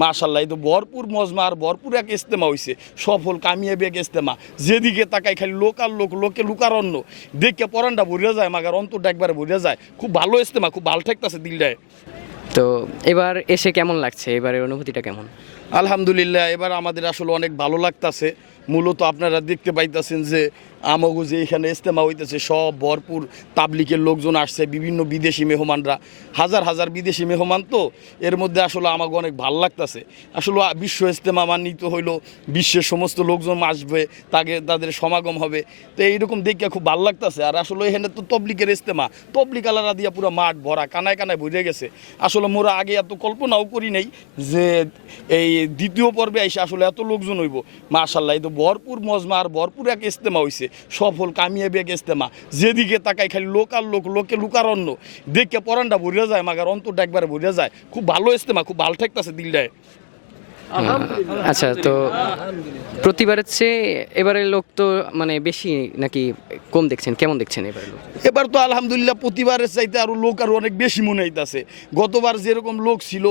মাশাল্লাহ এই তো ভরপুর মজমা আর ভরপুর এক ইস্তেমা হইছে। সফল কামিয়াবি এক ইস্তেমা যেদিকে তাকাই খালি লোক আর লোক লোকে লুকারণ্য। দেখে পরানটা ভরিয়া যায় মাগার অন্তরটা একবারে ভরিয়া যায়। খুব ভালো ইস্তেমা খুব ভালো ঠেকতেছে দিলটায়। তো এবার এসে কেমন লাগছে? এবারের অনুভূতিটা কেমন? আলহামদুলিল্লাহ এবার আমাদের আসলে অনেক ভালো লাগতাছে। মূলত আপনারা দেখতে পাইতাছেন যে আমগো যে এখানে ইস্তেমা হইতেছে, সব ভরপুর তাবলিকের লোকজন আসছে, বিভিন্ন বিদেশি মেহমানরা। হাজার হাজার বিদেশি মেহমান তো, এর মধ্যে আসলে আমাকে অনেক ভালো লাগতাছে। আসলে বিশ্ব ইস্তেমা মান্বিত হইল, বিশ্বের সমস্ত লোকজন আসবে তাকে তাদের সমাগম হবে। তো এইরকম দেখে খুব ভালো লাগতাছে। আর আসলে এখানে তো তবলিকের ইস্তেমা তবলিক আলারা দিয়া পুরো মাঠ ভরা, কানায় কানায় ভরে গেছে। আসলে মোরা আগে এত কল্পনাও করি নাই যে, এই দ্বিতীয় পর্বে এসে আসলে এত লোকজন হইব। মাশাল্লাহ, এই তো ভরপুর মজমা আর ভরপুর এক ইস্তেমা হইছে। সফল, কামিয়াবি বেগ ইস্তেমা যেদিকে তাকাই খালি লোকাল লোক, লোকে লুকারণ্য দেখে পরানটা ভরিয়া যায়, মাগার অন্তরটা একবারে ভরিয়া যায়। খুব ভালো ইস্তেমা খুব ভালো ঠেকতেছে দিলটায়। আচ্ছা তো প্রতিবারের চেয়ে এবারের লোক তো মানে বেশি নাকি কম দেখছেন? কেমন দেখছেন এবারের লোক? এবার তো আলহামদুলিল্লাহ প্রতিবারের চাইতে আরও লোক আরও অনেক বেশি মনে হইতেছে। গতবার যেরকম লোক ছিল,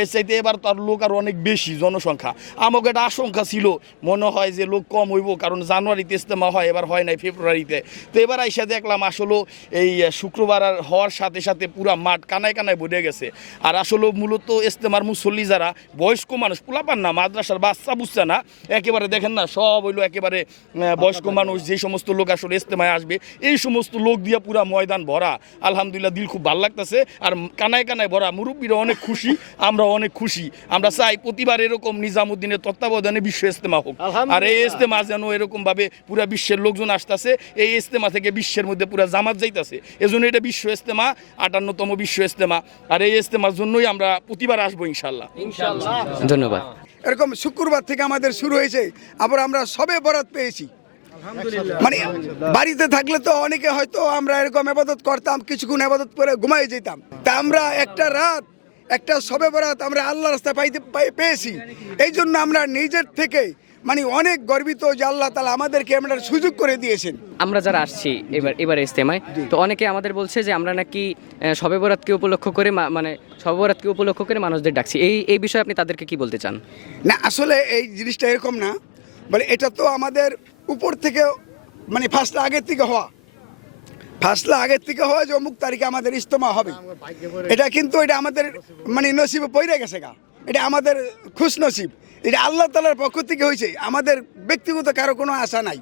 এর চাইতে এবার তো আরও লোক আরও অনেক বেশি, জনসংখ্যা। আমাকে একটা আশঙ্কা ছিল, মনে হয় যে লোক কম হইব, কারণ জানুয়ারিতে ইস্তেমা হয়, এবার হয় নাই ফেব্রুয়ারিতে। তো এবার আইসা দেখলাম আসলে এই শুক্রবার আর হওয়ার সাথে সাথে পুরা মাঠ কানায় কানায় ভরে গেছে। আর আসলে মূলত ইস্তেমার মুসল্লি যারা, বয়স্ক মানুষ পোলাপান না মাদ্রাসার বাচ্চা বুঝছে না একেবারে দেখেন না সব হইল একেবারে বয়স্ক মানুষ যে সমস্ত লোক আসলে ইস্তেমায় আসবে এই সমস্ত লোক দিয়া পুরা ময়দান ভরা। আলহামদুলিল্লাহ দিল খুব ভালো লাগতেছে। আর কানায় কানায় ভরা মুরব্বীরা অনেক খুশি আমরা অনেক খুশি। আমরা চাই প্রতিবার এরকম নিজামুদ্দিনের তত্ত্বাবধানে বিশ্ব ইস্তেমা হোক। আর এই ইস্তেমা যেন এরকম ভাবে পুরা বিশ্বের লোকজন আসতেছে এই ইস্তেমা থেকে বিশ্বের মধ্যে পুরা জামাত যাইতেছে। এজন্য এটা বিশ্ব ইস্তেমা আটান্নতম বিশ্ব ইস্তেমা আর এই ইস্তেমার জন্যই আমরা প্রতিবার আসব ইনশাল্লাহ ধন্যবাদ। এরকম শুক্রবার থেকে আমাদের শুরু হয়েছে আবার আমরা সবে বরাত পেয়েছি। মানে বাড়িতে থাকলে তো অনেকে হয়তো আমরা এরকম আবাদত করতাম কিছুক্ষণ আবাদত করে ঘুমাই যেতাম। তা আমরা একটা রাত একটা সবে বরাত আমরা আল্লাহ রাস্তায় পাইতে পেয়েছি। এই জন্য আমরা নিজের থেকে মানে অনেক গর্বিত যে আল্লাহ তালা আমাদেরকে আমরা সুযোগ করে দিয়েছেন। আমরা যারা আসছি এবার এবার ইস্তেমায় তো অনেকে আমাদের বলছে যে আমরা নাকি সবে বরাতকে উপলক্ষ করে মা- মানে সবে বরাতকে উপলক্ষ করে মানুষদের ডাকছি। এই এই বিষয়ে আপনি তাদেরকে কি বলতে চান? না আসলে এই জিনিসটা এরকম না। বলে এটা তো আমাদের উপর থেকে মানে ফার্স্টটা আগের থেকে হওয়া। ফার্স্টটা আগের থেকে হওয়া যে অমুক তারিখে আমাদের ইস্তমা হবে। এটা কিন্তু এটা আমাদের মানে নসিবে পড়ে গেছে গা। এটা আমাদের খুশনসিব। এটা আল্লাহ তালার পক্ষ থেকে হয়েছে। আমাদের ব্যক্তিগত কারও কোনো আশা নাই।